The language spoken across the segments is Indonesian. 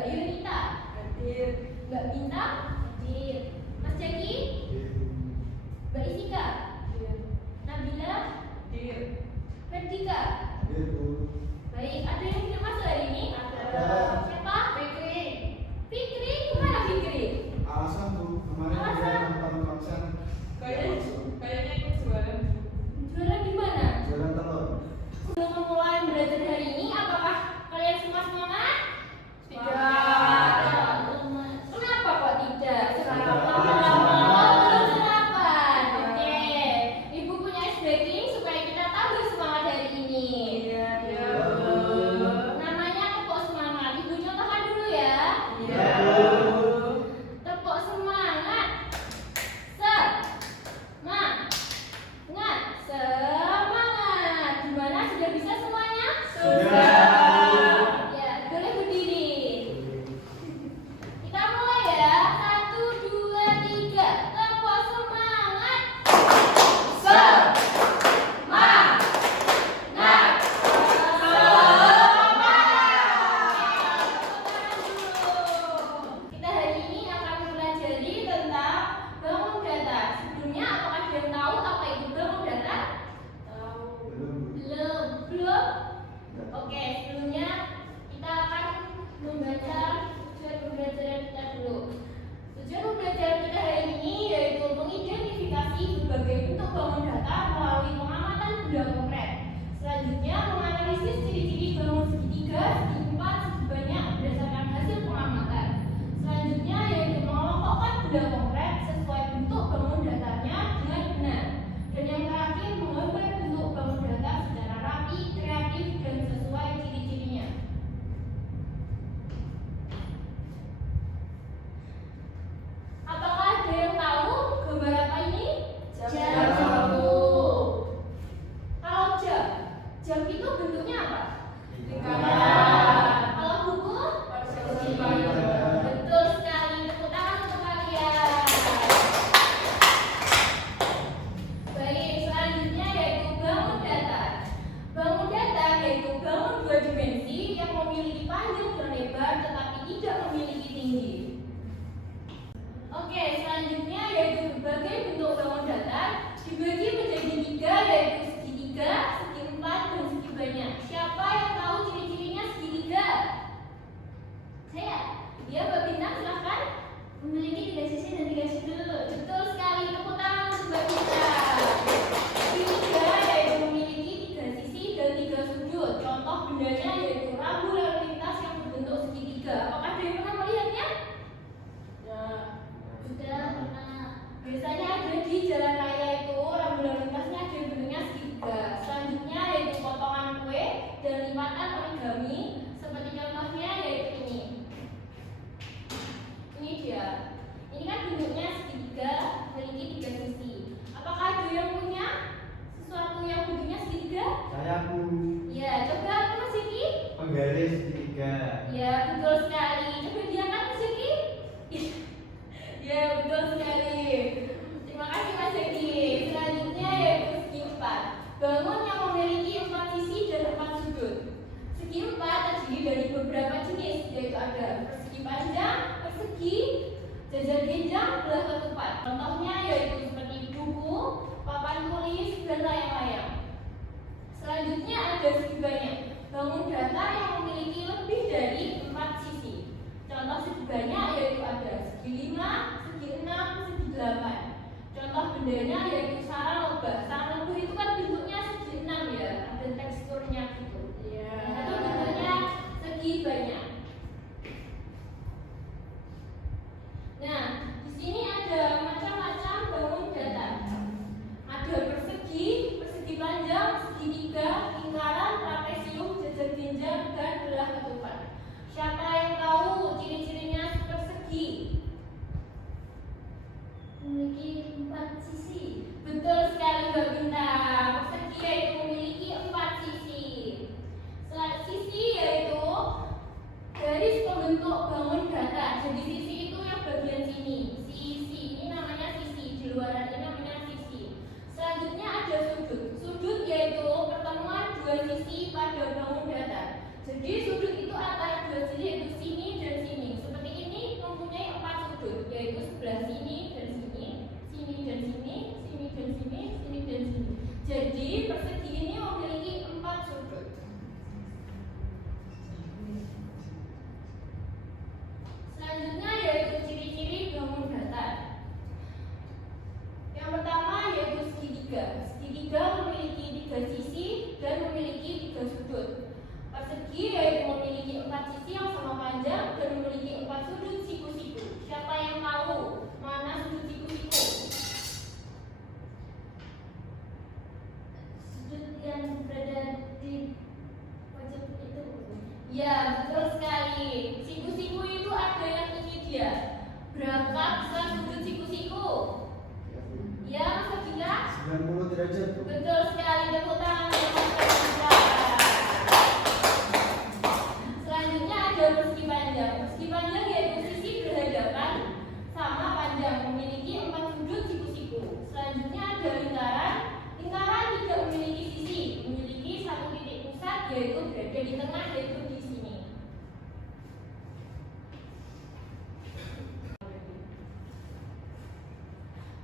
Mbak Yunita. Hadir. Mbak Bintang. Hadir. Mas Jaki. Mbak Isika. Hadir. Nabila. Hadir. Verdika. Hadir, Bu. Baik, ada yang tidak masuk hari ini? Ada. Siapa? Fikri. Fikri. Kemana Fikri? Alasan, Bu, kemarin Alasan? dia nonton konser. Kayaknya ikut jualan. Juara di mana? Jualan telur. Sebelum memulai belajar hari ini, apakah kalian semua semangat? Tidak. Kenapa kok tidak? Tidak. Belum sarapan. Oke. Ibu punya ice breaking supaya kita tambah semangat hari ini. Iya. Namanya tepuk semangat. Ibu contohkan dulu ya. Iya. Tepuk semangat. Semangat. Gimana? Sudah bisa semuanya? Sudah. Ya, boleh berdiri. Kita mulai ya. 1, 2, 3. Tepuk semangat. Kita hari ini akan mempelajari tentang bangun data. Sebelumnya, apakah ada yang tahu apa itu bangun data? Belum. Oke, sebelumnya kita akan membaca tujuan pembelajaran kita dulu. Tujuan pembelajaran kita hari ini yaitu mengidentifikasi berbagai bentuk bangun data melalui pengamatan benda konkret. Selanjutnya, menganalisis ciri-ciri bangun segitiga, segi empat, segi banyak berdasarkan hasil pengamatan. Selanjutnya, yaitu mengelompokkan benda konkret sesuai bentuk bangun datanya dengan benar. Dan yang terakhir, menggambar bentuk bangun data secara rapi, kreatif, dan sesuai ciri-cirinya. Apakah ada yang tahu gambar apa ini? Jam. Kalau jam itu bentuknya apa? Lingkaran. Kalau buku? Persegi. Betul sekali. Tepuk tangan untuk kalian. Baik, selanjutnya yaitu bangun data. Bangun data yaitu bangun dua dimensi yang memiliki panjang dan lebar tetapi tidak memiliki tinggi. Oke, selanjutnya yaitu berbagai bentuk bangun data dibagi menjadi tiga yaitu segitiga, segi empat, dan segi banyak. Siapa yang tahu ciri-cirinya segitiga? Saya. Ya, Mbak Bintang silahkan. Memiliki tiga sisi dan tiga sudut. Betul sekali. Tepuk tangan untuk Mbak Bintang. Segitiga yaitu memiliki tiga sisi dan tiga sudut. Contoh bendanya yaitu rambu lalu lintas yang berbentuk segitiga. Apakah ada yang pernah melihatnya? Sudah pernah. Biasanya ada di jalan raya itu rambu lalu lintasnya ada yang bentuknya segitiga. Selanjutnya yaitu potongan kue dan lipatan origami. Seperti contohnya yaitu ini. Ini dia. Ini kan bentuknya segitiga, memiliki tiga sisi. Apakah ada yang punya sesuatu yang bentuknya segitiga? Saya, Bu. Ya, coba Mas Ziki. Penggaris segitiga. Ya, betul sekali. Coba diangkat Mas Ziki. Ya, betul sekali. Terima kasih Mas Ziki. Selanjutnya yaitu segi empat. Bangun yang memiliki empat sisi dan empat sudut. Segi empat terdiri dari beberapa jenis, yaitu ada persegi panjang, persegi, jajar genjang, belah ketupat. Contohnya yaitu seperti buku, papan tulis, dan layang-layang. Selanjutnya ada segi banyak. Bangun data yang memiliki lebih dari empat sisi. Contoh segi banyak yaitu ada segi 5, segi 6, segi 8. Contoh bendanya yaitu sarang lebah. Sarang lebah itu kan bentuknya segi 6 ya, ada teksturnya gitu. Iya. Itu bentuknya segi banyak. Nah, di sini ada macam-macam bangun data. Ada persegi, persegi panjang, segitiga, lingkaran, trapesium, jajar genjang, dan belah ketupat. Siapa yang tahu ciri-cirinya persegi? Memiliki empat sisi. Betul sekali Mbak Bintang. Persegi yaitu memiliki empat sisi. Sisi yaitu garis pembentuk bangun data. Jadi sisi itu yang bagian sini. Sisi ini namanya sisi. Di luaran ini namanya sisi. Selanjutnya ada sudut. Sudut yaitu pertemuan dua sisi pada bangun data. Jadi sudut itu antara dua sisi yaitu sini dan sini. sudut, yaitu sebelah sini dan sini, sini dan sini, sini dan sini, sini dan sini. Jadi persegi ini memiliki 4 sudut. Selanjutnya yaitu ciri-ciri bangun datar. Yang pertama yaitu segitiga. Segitiga memiliki 3 sisi dan memiliki 3 sudut. Persegi yaitu memiliki 4 sisi yang sama panjang dan memiliki 4 sudut siku-siku. Siapa yang tahu mana sudut siku-siku? Sudut yang berada di pojok itu. Ya, betul sekali. Siku-siku itu ada yang ini dia. Berapa besar sudut siku-siku? Ya, Mas Agila? 90 derajat, Bu. Betul sekali. Tepuk tangan untuk Mas Agila. Selanjutnya ada persegi panjang. Persegi panjang yaitu sisi berhadapan sama panjang, memiliki 4 sudut siku-siku. Selanjutnya ada lingkaran. Lingkaran tidak memiliki sisi, memiliki 1 titik pusat yaitu berada di tengah, yaitu di sini.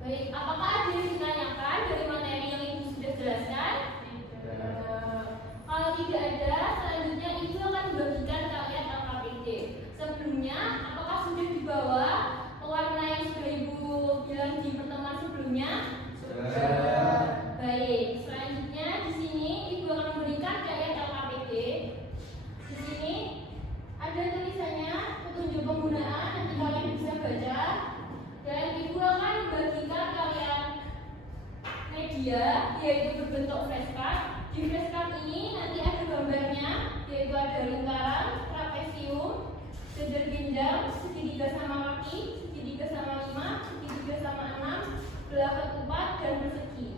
Baik, apakah ada yang ditanyakan dari materi yang Ibu sudah jelaskan? Kalau tidak ada, selanjutnya Ibu akan membagikan kalian LKPD. Sebelumnya, apakah sudah dibawa pewarna yang sudah Ibu bilang di pertemuan sebelumnya? Sudah. Baik, selanjutnya di sini Ibu akan memberikan kalian LKPD. Di sini ada tulisannya petunjuk penggunaan, nanti kalian bisa baca. Dan Ibu akan membagikan kalian media, yaitu berbentuk flashcard. Di flashcard ini nanti ada gambarnya, yaitu ada lingkaran, trapesium, seder genjang, segitiga sama kaki, segitiga sama 5, segitiga sama 6, belah ketupat, dan persegi.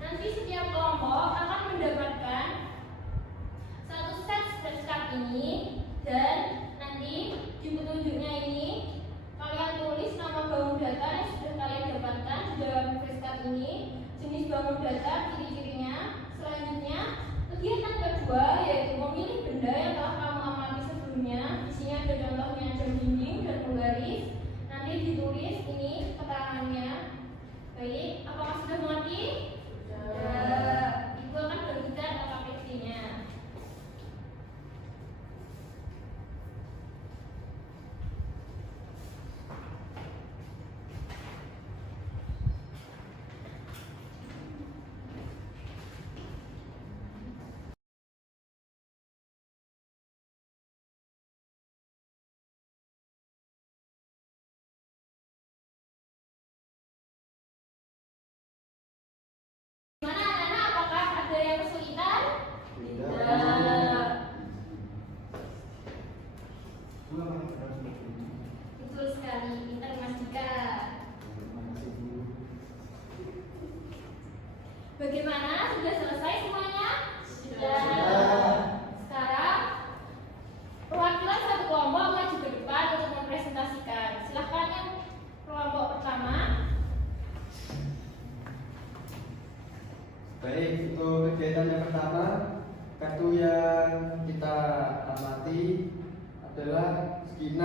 Nanti setiap kelompok akan mendapatkan 1 set flashcard ini, dan nanti di petunjuknya ini kalian tulis nama bangun datar yang sudah kalian dapatkan di dalam flashcard ini, jenis bangun datar, ciri-cirinya. Selanjutnya, kegiatan kedua yaitu memilih benda yang telah kamu amati sebelumnya. Di sini ada contohnya jam dinding dan penggaris. Nanti ditulis ini keterangannya. Baik, apakah sudah mengerti? Sudah. Ibu akan berbicara LKPD-nya. Gimana anak-anak? Apakah ada yang kesulitan? Tidak. Betul sekali, pintar Mas Dika. Terima kasih, Bu. Bagaimana? Sudah selesai semuanya? Sudah. Sekarang perwakilan satu kelompok maju ke depan untuk mempresentasikan. Silahkan yang kelompok pertama. Baik, untuk kegiatan yang pertama, kartu yang kita amati adalah segi 6.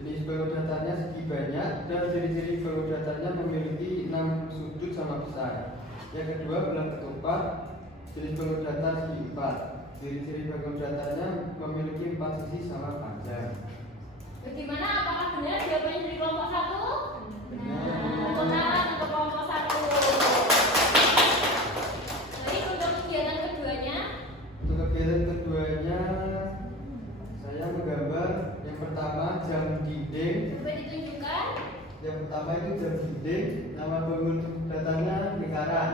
Jenis bangun datarnya segi banyak dan ciri-ciri bangun datarnya memiliki 6 sudut sama besar. Yang kedua, belah ketupat, jenis bangun datar segi 4. Ciri-ciri bangun datarnya memiliki 4 sisi sama panjang. Bagaimana? Apakah benar jawabannya dari kelompok 1? Tepuk tangan untuk kelompok 1. Baik, untuk kegiatan keduanya. Untuk kegiatan keduanya, saya menggambar yang pertama jam dinding. Coba ditunjukkan. Yang pertama itu jam dinding, nama bangun datarnya lingkaran.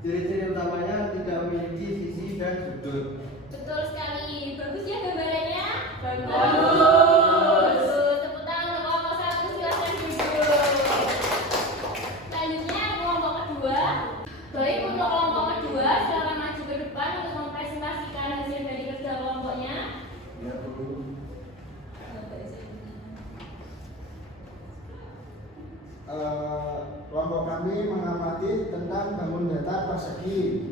Ciri-ciri utamanya tidak memiliki sisi dan sudut. Betul sekali. Bagus ya gambarannya? Bagus. Tepuk tangan untuk kelompok 1, silakan duduk. Selanjutnya kelompok kedua. Baik, untuk kelompok kedua silakan maju ke depan untuk mempresentasikan hasil dari kerja kelompoknya. Ya, Bu. Kelompok kami mengamati tentang bangun datar persegi,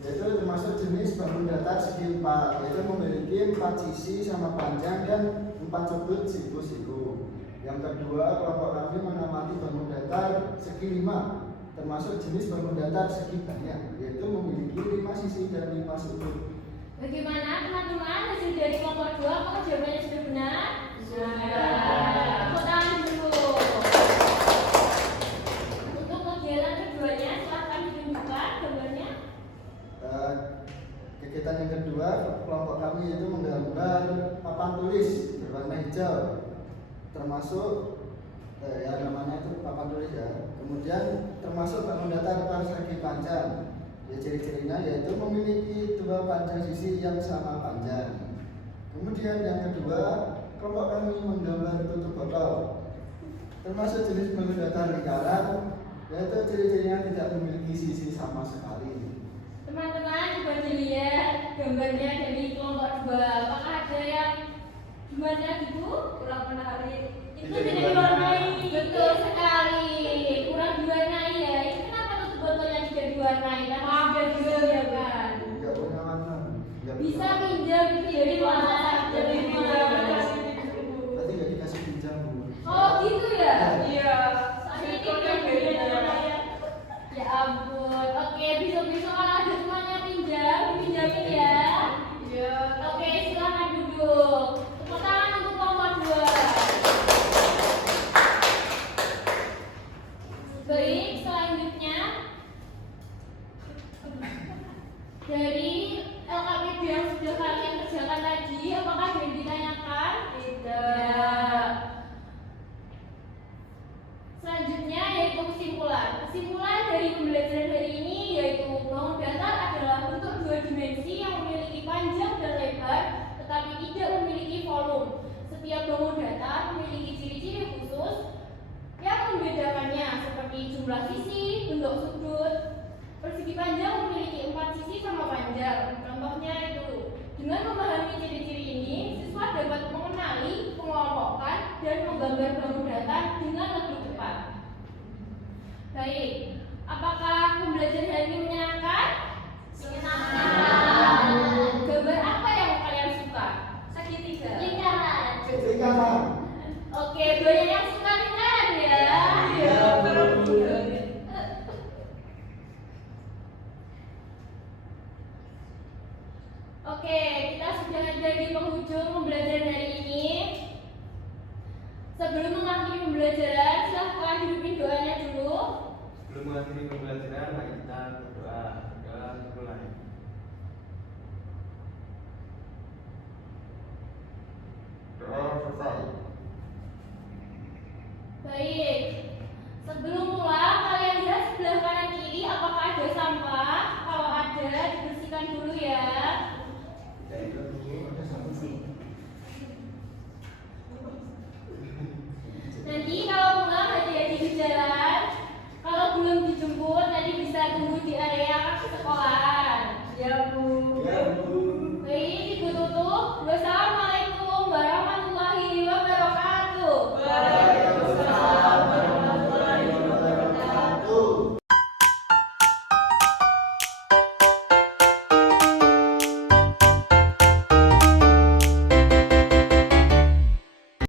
yaitu termasuk jenis bangun datar segi 4, yaitu memiliki 4 sisi sama panjang dan 4 sudut siku-siku. Yang kedua, kelompok kami mengamati bangun datar segi 5, termasuk jenis bangun datar segi banyak, yaitu memiliki 5 sisi dan 5 sudut. Bagaimana teman-teman hasil dari kelompok 2? Apakah jawabannya sudah benar? Sudah. Tepuk tangan dulu. Untuk kegiatan keduanya silahkan ditunjukkan gambarnya. Kegiatan yang kedua, kelompok kami itu menggambar papan tulis berwarna hijau, termasuk ya namanya itu papan tulis ya. Kemudian termasuk bangun datar persegi panjang. Ya, ciri-cirinya yaitu memiliki 2 panjang sisi yang sama panjang. Kemudian yang kedua, kelompok kami menggambar tutup botol, termasuk jenis bangun datar lingkaran, yaitu ciri-cirinya tidak memiliki sisi sama sekali. Teman-teman coba dilihat gambarnya dari kelompok 2. Apakah ada yang gimana gitu? Kurang menarik. Itu Tidak tidak diwarnai. diwarnai. Betul sekali. Kurang diwarnai ya. Itu kenapa tutup botol yang tidak diwarnai? Karena sudah disediakan. Enggak punya warna. Enggak Bisa punya. pinjam itu dari warna Jadi dari tidak mana? kasih dulu. Berarti nggak dikasih pinjam Bu. Oh gitu ya. Iya. Ini Circle-nya kan beda. ya ampun. Oke, besok-besok kalau ada temannya pinjam, dipinjamin ya. Iya. Oke, silakan duduk. Tepuk tangan untuk kelompok 2. Baik, selanjutnya dari LKPD yang sudah kalian kerjakan tadi, apakah ada yang ditanyakan? Tidak. Selanjutnya yaitu kesimpulan. Kesimpulan dari pembelajaran hari ini yaitu bangun datar adalah bentuk 2 dimensi yang memiliki panjang dan lebar, tetapi tidak memiliki volume. Setiap bangun datar memiliki ciri-ciri khusus yang membedakannya, seperti jumlah sisi, bentuk sudut. Persegi panjang memiliki 4 sisi sama panjang. Contohnya itu. Dengan memahami ciri-ciri ini, siswa dapat mengenali, mengelompokkan, dan menggambar bangun datar dengan lebih cepat. Baik, apakah pembelajaran hari ini menyenangkan? Menyenangkan. Gambar apa yang kalian suka? Segitiga. Lingkaran. Lingkaran. Oke, banyak yang suka lingkaran ya. Iya, berbeda. Oke, kita sudah ada di penghujung pembelajaran hari ini. Sebelum mengakhiri pembelajaran, silahkan hidupin doanya dulu. Sebelum mengakhiri pembelajaran, mari